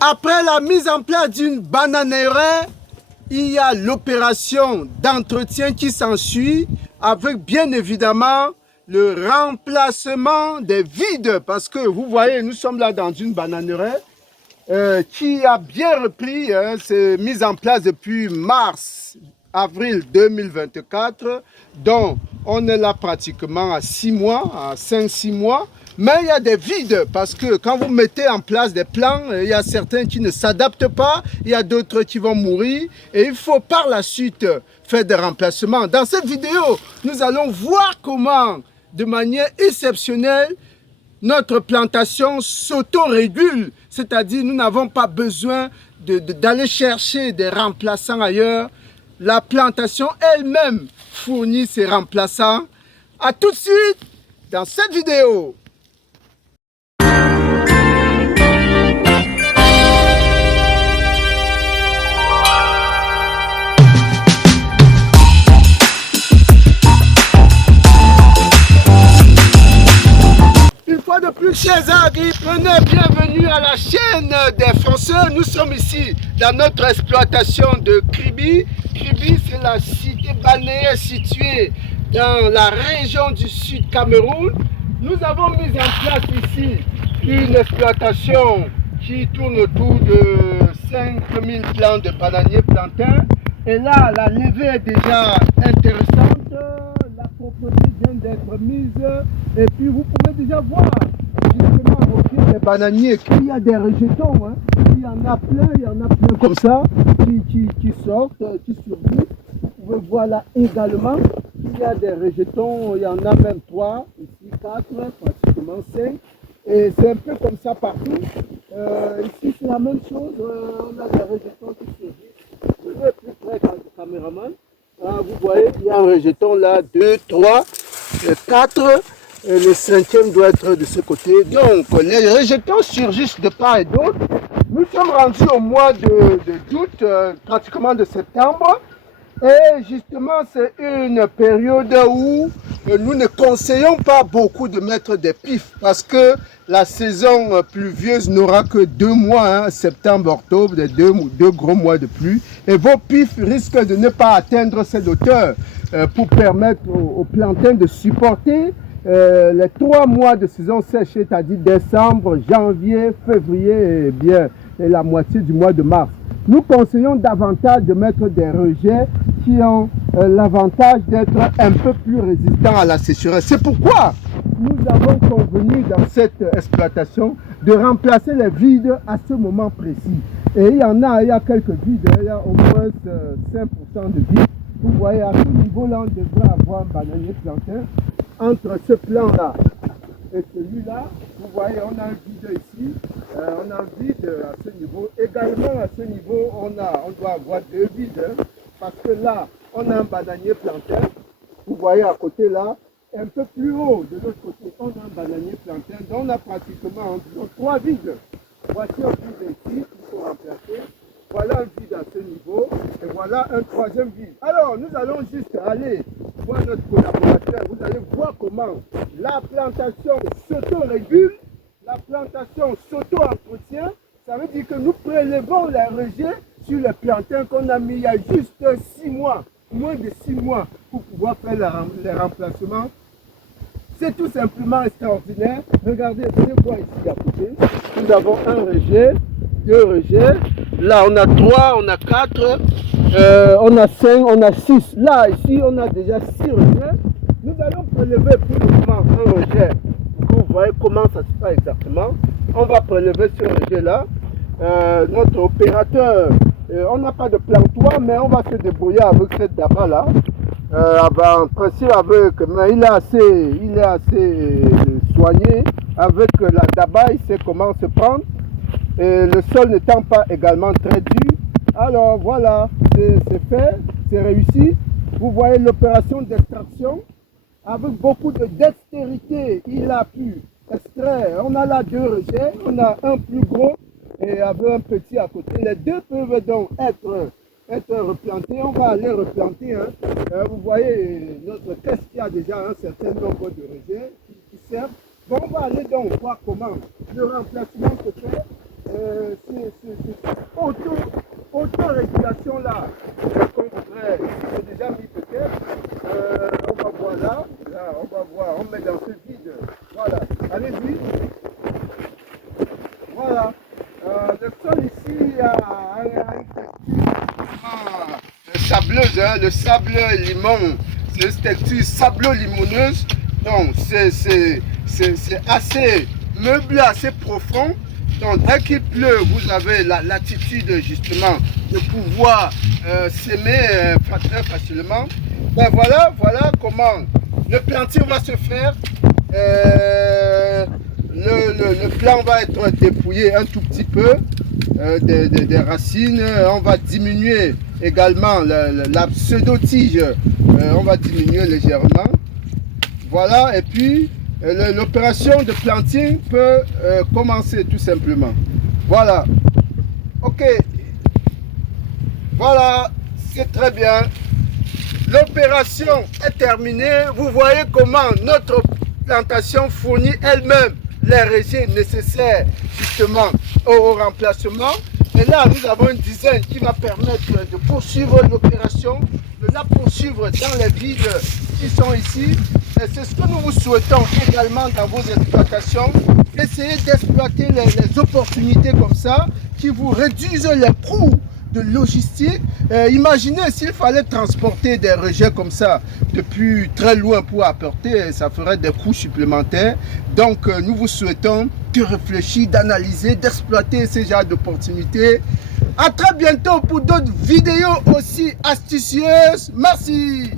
Après la mise en place d'une bananeraie, il y a l'opération d'entretien qui s'ensuit avec bien évidemment le remplacement des vides parce que vous voyez, nous sommes là dans une bananeraie qui a bien repris, c'est mis en place depuis avril 2024, donc on est là pratiquement à 6 mois, à 5-6 mois. Mais il y a des vides parce que quand vous mettez en place des plans, il y a certains qui ne s'adaptent pas, il y a d'autres qui vont mourir et il faut par la suite faire des remplacements. Dans cette vidéo, nous allons voir comment, de manière exceptionnelle, notre plantation s'auto-régule, c'est-à-dire nous n'avons pas besoin d'aller chercher des remplaçants ailleurs. La plantation elle-même fournit ses remplaçants. A tout de suite dans cette vidéo. Une fois de plus, chers agripreneurs, bienvenue à la chaîne des fonceurs. Nous sommes ici dans notre exploitation de Kribi. Kribi, c'est la cité balnéaire située dans la région du Sud Cameroun. Nous avons mis en place ici une exploitation qui tourne autour de 5000 plants de bananiers plantains. Et là, la levée est déjà intéressante. La propreté vient d'être mise. Et puis, vous pouvez déjà voir, justement, au pied des bananiers, qu'il y a des rejetons. Hein. Il y en a plein comme ça, qui sortent, qui survivent. Vous pouvez voir là également qu'il y a des rejetons. Il y en a même 3, ici 4, pratiquement 5. Et c'est un peu comme ça partout. Ici, c'est la même chose. On a des rejetons qui survivent. Vous êtes plus près que le caméraman. Ah, vous voyez, il y a un rejeton là, 2, 3, 4. Et le 5e doit être de ce côté. Donc, les rejetons surgissent de part et d'autre. Nous sommes rendus au mois d'août, pratiquement de septembre. Et justement, c'est une période où nous ne conseillons pas beaucoup de mettre des pifs parce que la saison pluvieuse n'aura que 2 mois, hein, septembre, octobre, deux gros mois de pluie. Et vos pifs risquent de ne pas atteindre cette hauteur pour permettre aux plantains de supporter les 3 mois de saison sèche, c'est-à-dire décembre, janvier, février et la moitié du mois de mars. Nous conseillons davantage de mettre des rejets qui ont l'avantage d'être un peu plus résistants à la sécheresse. C'est pourquoi nous avons convenu dans cette exploitation de remplacer les vides à ce moment précis. Et il y a quelques vides, il y a au moins 5% de vides. Vous voyez, à ce niveau-là, on devrait avoir un bananier plantain. Entre ce plan-là et celui-là, vous voyez, on a un vide ici, on a un vide à ce niveau. Également, à ce niveau, on doit avoir 2 vides, hein, parce que là, on a un bananier plantain. Vous voyez à côté là, un peu plus haut de l'autre côté, on a un bananier plantain. Donc, on a pratiquement environ 3 vides. Voici un vide ici qu'il faut remplacer. Voilà un vide à ce niveau et voilà un 3e vide. Alors, nous allons juste aller voir notre collaborateur. Vous allez voir comment la plantation s'auto-régule, la plantation s'auto-entretient. Ça veut dire que nous prélevons les rejets sur les plantains qu'on a mis il y a juste 6 mois, moins de 6 mois, pour pouvoir faire les remplacements. C'est tout simplement extraordinaire. Regardez, venez voir ici à côté. Nous avons un rejet, 2 rejets. Là, on a 3, on a 4, on a 5, on a 6. Là, ici, on a déjà 6 rejets. Nous allons prélever pour le moment un rejet. Vous voyez comment ça se passe exactement. On va prélever ce rejet-là. Notre opérateur, on n'a pas de plantoir, mais on va se débrouiller avec cette daba-là. En principe, mais il est assez soigné. Avec la daba, il sait comment se prendre. Et le sol n'étant pas également très dur. Alors voilà, c'est fait, c'est réussi. Vous voyez l'opération d'extraction. Avec beaucoup de dextérité, il a pu extraire. On a là 2 rejets, on a un plus gros et avec un petit à côté. Les 2 peuvent donc être replantés. On va aller replanter. Hein. Vous voyez notre caisse qui a déjà un certain nombre de rejets qui servent. Bon, on va aller donc voir comment le remplacement se fait. auto-régulation là, qu'on voudrait, c'est déjà mis peut-être. On va voir là, on va voir, on met dans ce vide. Voilà, allez-y. Voilà. Le sol ici a une texture sableuse, hein, le sable limon. C'est une texture sablo-limoneuse. Donc c'est assez meublé, assez profond. Donc dès qu'il pleut, vous avez la latitude justement de pouvoir s'aimer très facilement. Ben voilà comment le planting va se faire. Le plant va être dépouillé un tout petit peu des racines. On va diminuer également la pseudo-tige. On va diminuer légèrement. Voilà, et puis l'opération de planting peut commencer tout simplement. Voilà. Ok. Voilà, c'est très bien. L'opération est terminée. Vous voyez comment notre plantation fournit elle-même les résines nécessaires justement au remplacement. Et là, nous avons une dizaine qui va permettre de poursuivre l'opération, de la poursuivre dans les vides qui sont ici. Et c'est ce que nous vous souhaitons également dans vos exploitations. Essayez d'exploiter les opportunités comme ça qui vous réduisent les coûts de logistique. Imaginez s'il fallait transporter des rejets comme ça depuis très loin pour apporter, ça ferait des coûts supplémentaires. Donc nous vous souhaitons de réfléchir, d'analyser, d'exploiter ces genres d'opportunités. À très bientôt pour d'autres vidéos aussi astucieuses. Merci.